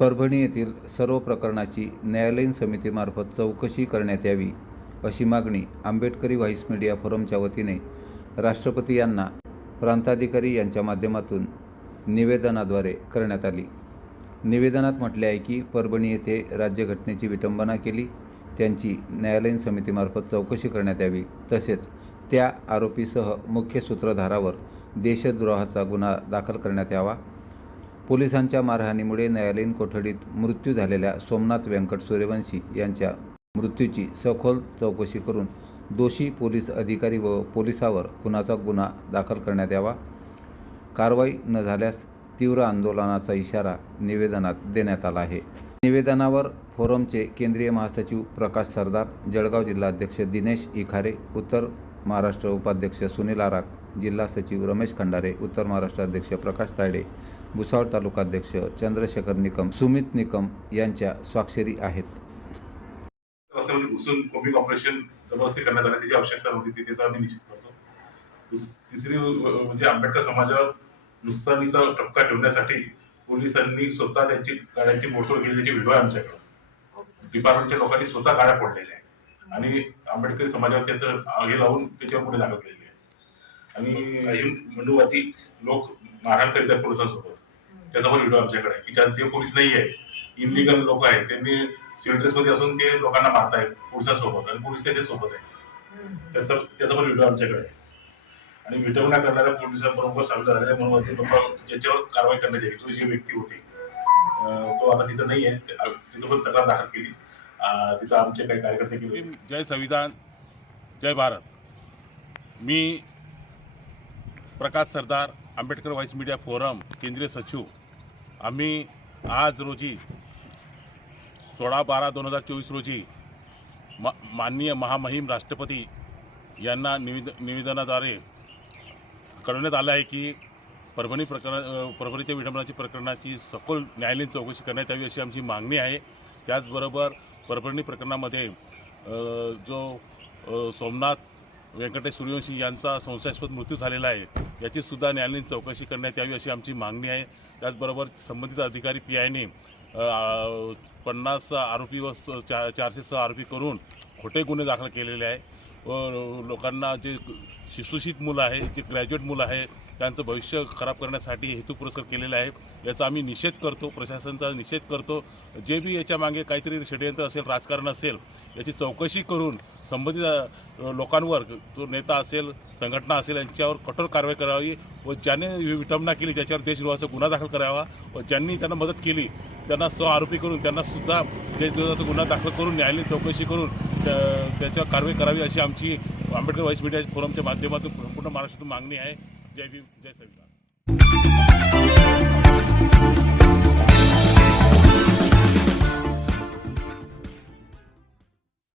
परभणी येथील सर्व प्रकरणाची न्यायालयीन समितीमार्फत चौकशी करण्यात यावी अशी मागणी आंबेडकरी व्हाईस मीडिया फोरमच्या वतीने राष्ट्रपती यांना प्रांताधिकारी यांच्या माध्यमातून निवेदनाद्वारे करण्यात आली. निवेदनात म्हटले आहे की परभणी येथे राज्यघटनेची विटंबना केली त्यांची न्यायालयीन समितीमार्फत चौकशी करण्यात यावी तसेच त्या आरोपीसह मुख्य सूत्रधारावर देशद्रोहाचा गुन्हा दाखल करण्यात यावा पोलिसांच्या मारहाणीमुळे न्यायालयीन कोठडीत मृत्यू झालेल्या सोमनाथ व्यंकट सूर्यवंशी यांच्या मृत्यूची सखोल चौकशी करून दोषी पोलीस अधिकारी व पोलिसावर खुनाचा गुन्हा दाखल करण्यात यावा. कारवाई न झाल्यास तीव्र आंदोलनाचा इशारा निवेदनात देण्यात आला आहे. निवेदनावर फोरमचे केंद्रीय महासचिव प्रकाश सरदार जळगाव जिल्हाध्यक्ष दिनेश इखारे उत्तर महाराष्ट्र उपाध्यक्ष सुनील आराक जिल्हा सचिव रमेश खंडारे उत्तर महाराष्ट्र अध्यक्ष प्रकाश तायडे भुसावळ तालुकाध्यक्ष चंद्रशेखर निकम सुमित निकम यांच्या स्वाक्षरी आहेत. रस्त्यामध्ये घुसून कोमिक ऑपरेशन जबरदस्ती करण्यात आलं त्याची आवश्यकता नव्हती ती त्याचा आम्ही निश्चित करतो. तिसरी म्हणजे आंबेडकर समाजावर नुकसानीचा टपका ठेवण्यासाठी पोलिसांनी स्वतः त्यांची गाड्यांची मोडतोड केली त्याची व्हिडिओ आमच्याकडे. डिपार्टमेंटच्या लोकांनी स्वतः गाड्या फोडलेल्या आणि आंबेडकरी समाजावर त्याचं हे लावून त्याच्यावर पुढे दाखल केलेली आहे. आणि काही मंडूवादी लोक मारहाण करीत आहेत पोलिसांसोबत. त्याचा पण व्हिडिओ आमच्याकडे की जे पोलीस नाही आहे इनलिगल लोक आहेत त्यांनी सिव्हिल ड्रेसमध्ये असून ते लोकांना मारतायत पोलिसांसोबत आणि पोलीस त्यांच्यासोबत आहे त्याचा त्याचा पण व्हिडिओ आमच्याकडे आहे. आणि विटवणा करणाऱ्या पोलिसांबरोबर सामील झालेल्या मनोवादी लोक ज्याच्यावर कारवाई करण्यात यावी तो जी व्यक्ती होती तो आता तिथं नाही आहे. तिथं पण तक्रार दाखल केली. तिचा आमचे काही कार्यकर्ते केले जय संविधान जय भारत. मी Prakash Sardar Ambedkar voice media forum केंद्रीय सचिव. आम्ही आज रोजी सोळा बारा दोन हजार चोवीस रोजी मा माननीय महामहिम राष्ट्रपती यांना निवेद निवेदनाद्वारे कळवण्यात आलं आहे की परभणी प्रकरण परभणीच्या विडंबनाची प्रकरणाची सखोल न्यायालयीन चौकशी करण्यात यावी अशी आमची मागणी आहे. त्याचबरोबर परभणी प्रकरणामध्ये जो सोमनाथ व्यंकटेश सूर्यवंशी यांचा संशयास्पद मृत्यू झालेला आहे याची सुद्धा न्यायालयीन चौकशी करण्यात यावी अशी आमची मागणी आहे. त्याचबरोबर संबंधित अधिकारी पी आयने पन्नास आरोपी व स- चा चारशे सहा आरोपी करून खोटे गुन्हे दाखल केलेले आहे. लोकांना जे शिशुषित मुलं आहे जे ग्रॅज्युएट मुलं आहे त्यांचं भविष्य खराब करण्यासाठी हेतू पुरस्कार केलेला आहे याचा आम्ही निषेध करतो प्रशासनाचा निषेध करतो. जे बी याच्या मागे काहीतरी षडयंत्र असेल राजकारण असेल याची चौकशी करून संबंधित लोकांवर तो नेता असेल संघटना असेल यांच्यावर कठोर कारवाई करावी. व ज्याने विटंबना केली त्याच्यावर देशद्रोहाचा गुन्हा दाखल करावा व ज्यांनी त्यांना मदत केली त्यांना स्व आरोपी करून त्यांना सुद्धा देशद्रोहाचा गुन्हा दाखल करून न्यायालयीन चौकशी करून त्याच्यावर कारवाई करावी अशी आमची आंबेडकर व्हाईस मीडिया फोरमच्या माध्यमातून पूर्ण महाराष्ट्रातून मागणी आहे. जय भीम जय संविधान